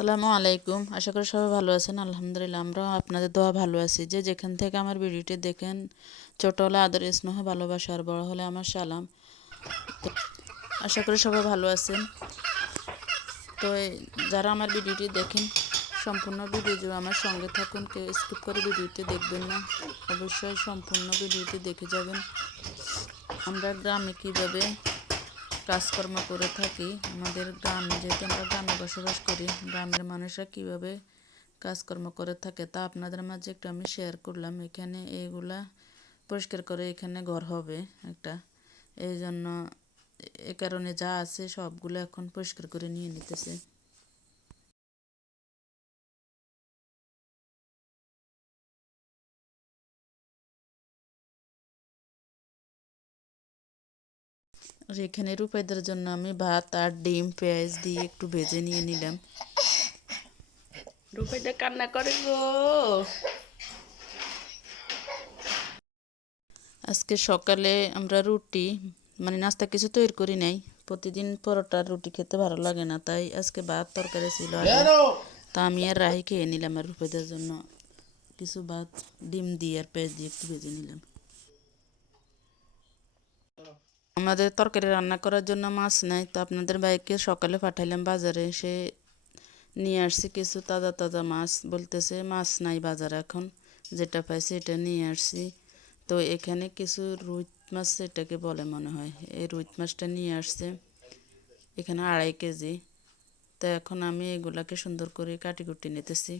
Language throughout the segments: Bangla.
আসসালামু আলাইকুম। আশা করি সবাই ভালো আছেন। আলহামদুলিল্লাহ আমরাও আপনাদের দোয়া ভালো আছি। যে যেখান থেকে আমার ভিডিওটি দেখেন, ছোট হলে আদর স্নেহ ভালোবাসা আর বড় হলে আমার সালাম। তো আশা করি সবাই ভালো আছেন। তো যারা আমার ভিডিওটি দেখেন সম্পূর্ণ ভিডিও জুড়ে আমার সঙ্গে থাকুন, কেউ স্কিপ করে ভিডিওটি দেখবেন না, অবশ্যই সম্পূর্ণ ভিডিওটি দেখে যাবেন। আমরা গ্রামে কীভাবে কাজকর্ম করে থাকি, আমাদের গ্রামে যেহেতু আমরা গ্রামে বসবাস করি, গ্রামের মানুষরা কীভাবে কাজকর্ম করে থাকে তা আপনাদের মাঝে একটু আমি শেয়ার করলাম। এখানে এইগুলা পরিষ্কার করে এখানে ঘর হবে একটা, এই জন্য এ কারণে যা আছে সবগুলো এখন পরিষ্কার করে নিয়ে নিতেছে। আর এখানে রূপাইদের জন্য আমি ভাত আর ডিম পেঁয়াজ দিয়ে একটু ভেজে নিয়ে নিলাম। রূপাইটা কান্না করে গো। আজকে সকালে আমরা রুটি নাস্তা কিছু তৈরি করি নাই। প্রতিদিন পরোটা রুটি খেতে ভালো লাগে না, তাই আজকে ভাত তরকারি ছিল আগে, তা আমি আর রাহি খেয়ে নিলাম। আর রূপাইদের জন্য কিছু ভাত ডিম দিয়ে আর পেঁয়াজ দিয়ে একটু ভেজে নিলাম। আমাদের তরকারি রান্না করার জন্য মাছ নাই, তো আপনাদের বাইকে সকালে পাঠাইলাম বাজারে। সে নিয়ে আসছি কিছু তাজা তাজা মাছ, বলতেছে মাছ নাই বাজারে এখন, যেটা পাইছি এটা নিয়ে আসছি। তো এখানে কিছু রুই মাছ এটাকে বলে মনে হয়, এই রুই মাছটা নিয়ে আসছে এখানে 2.5 কেজি। তো এখন আমি এগুলাকে সুন্দর করে কাটি কুটি নিতেছি।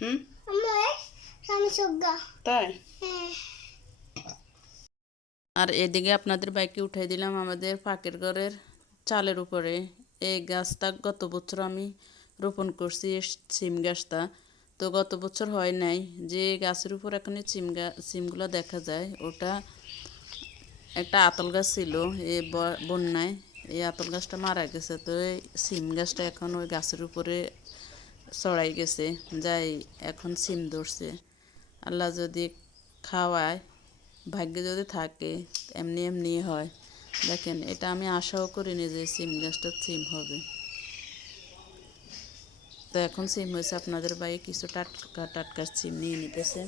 হুম, তাই আর এদিকে আপনাদের বাইকে উঠাই দিলাম আমাদের পাকের ঘরের চালের উপরে। এই গাছটা গত বছর আমি রোপণ করছি, সিম গাছটা। তো গত বছর হয় নাই, যে গাছের উপর এখন সিমগুলো দেখা যায়, ওটা একটা আতল গাছ ছিল। এই বন্যায় এই আতল গাছটা মারা গেছে, তো এই সিম গাছটা এখন ওই গাছের উপরে চড়াই গেছে, যাই এখন সিম ধরছে। আল্লাহ যদি খাওয়ায়, ভাগ্যে যদি থাকে, এমনি এমনি হয়। দেখেন, এটা আমি আশাও করিনি যে সিম গাছটা সিম হবে। তো এখন সিম হয়েছে, আপনাদের বাইরে কিছু টাটকা টাটকা সিম নিয়ে নিতেছে।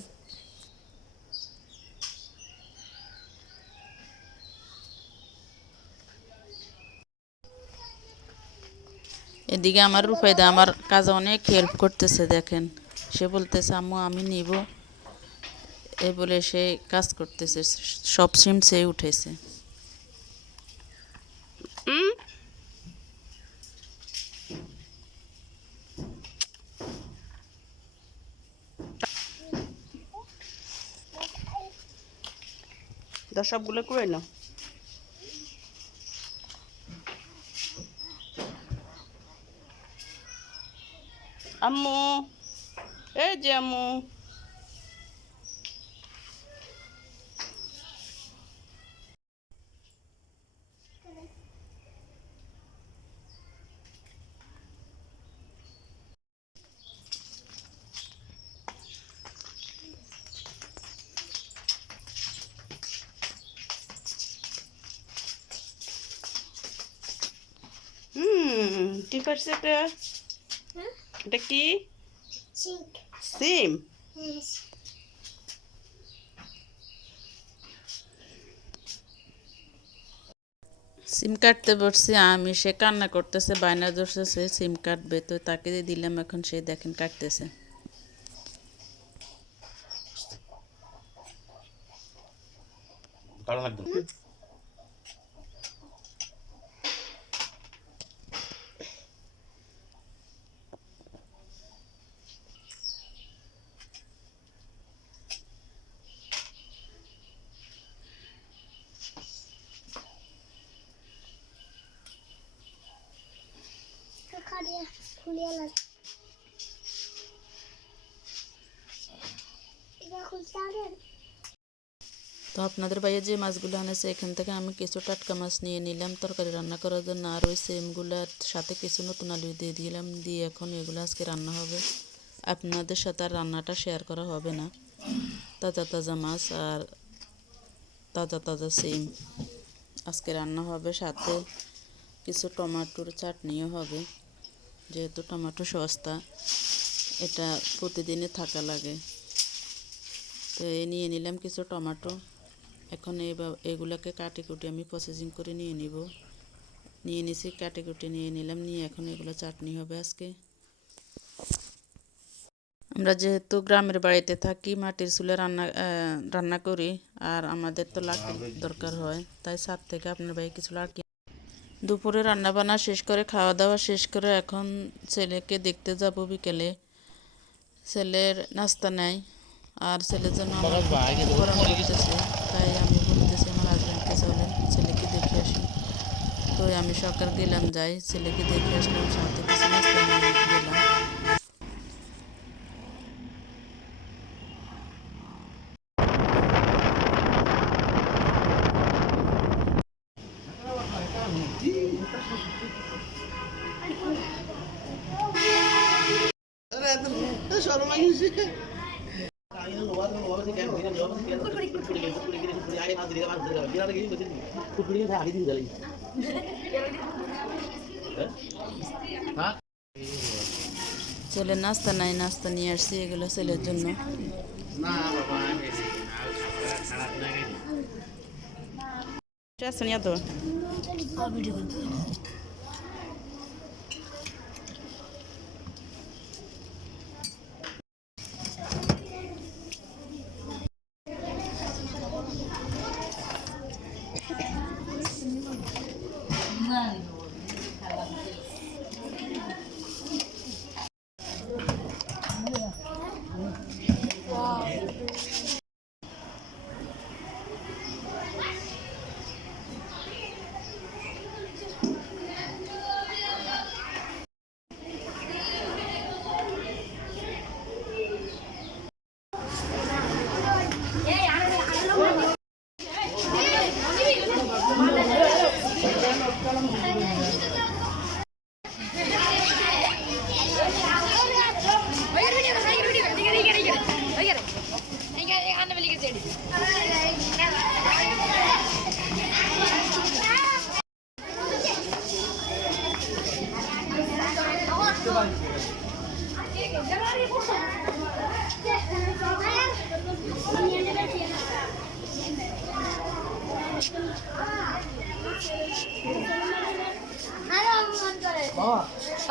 এদিকে আমার রূপাইদা আমার কাজে অনেক হেল্প করতেছে। দেখেন, সে বলতেছে আম্মু আমি নিব, এ বলে সে কাজ করতেছে, সব সিম সে উঠেছে। সবগুলো করে নাও। আম্মু, এই যে আম্মু। কি করছে এটা? এটা কি? সিম। সিম কাটতে বসছি আমি, সে কান্না করতেছে, বায়না ধরতেছে সিম কাটবে, তো তাকে দিয়ে দিলাম। এখন সে দেখেন কাটতেছে। তো আপনাদের বাইরে যে মাছগুলো আনেছে, এখান থেকে আমি কিছু টাটকা মাছ নিয়ে নিলাম তরকারি রান্না করার জন্য। আর ওই সিমগুলার সাথে কিছু নতুন আলু দিয়ে দিলাম, দিয়ে এখন এগুলো আজকে রান্না হবে। আপনাদের সাথে আর রান্নাটা শেয়ার করা হবে না। তাজা তাজা মাছ আর তাজা তাজা সিম আজকে রান্না হবে, সাথে কিছু টমেটোর চাটনিও হবে। যেহেতু টমেটো সস্তা, এটা প্রতিদিনই থাকা লাগে। তো নিয়ে নিলাম কিছু টমেটো। এখন এগুলোকে কাটি কুটি আমি প্রসেসিং করে নিয়ে নিব। নিয়ে নিছি, কাটি কুটি নিয়ে নিলাম, নিয়ে এখন এগুলো চাটনি হবে আজকে। আমরা যেহেতু গ্রামের বাড়িতে থাকি, মাটির চুলে রান্না করি, আর আমাদের তো লাকড়ি দরকার হয়, তাই ছাদ থেকে আপনার ভাই কিছু লাকড়ি। দুপুরে রান্না বান্না শেষ করে, খাওয়া দাওয়া শেষ করে এখন ছেলেকে দেখতে যাব বিকেলে। ছেলের নাস্তা নেয়, আর ছেলের জন্য আমার গরম লাগতেছে, তাই আমি বলতেছি আমার হাজব্যান্ডকে চলেন ছেলেকে দেখে আসি। তো আমি সকাল গেলাম, যাই ছেলেকে দেখে আসলাম, সাথে কিছু নাস্তা নিয়ে গেলাম। ছেলের নাস্তা নাই, নাস্তা নিয়ে আসছি, এগুলো ছেলের জন্য। তো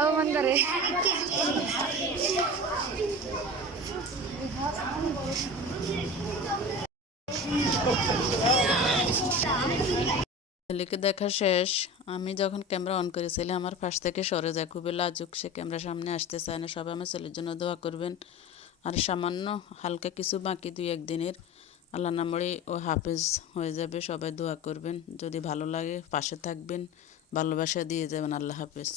অপমান করে। ছেলেকে দেখা শেষ। আমি যখন ক্যামেরা অন করেছিলাম, আমার পাশ থেকে সরে যায়, খুবই লাজুক, সে ক্যামেরার সামনে আসতে চায় না। সবাই আমার ছেলের জন্য দোয়া করবেন। আর সামান্য হালকা কিছু বাকি 2-1 দিনের, আল্লাহ নামে ও হাফেজ হয়ে যাবে। সবাই দোয়া করবেন, যদি ভালো লাগে পাশে থাকবেন, ভালোবাসা দিয়ে যাবেন। আল্লাহ হাফেজ।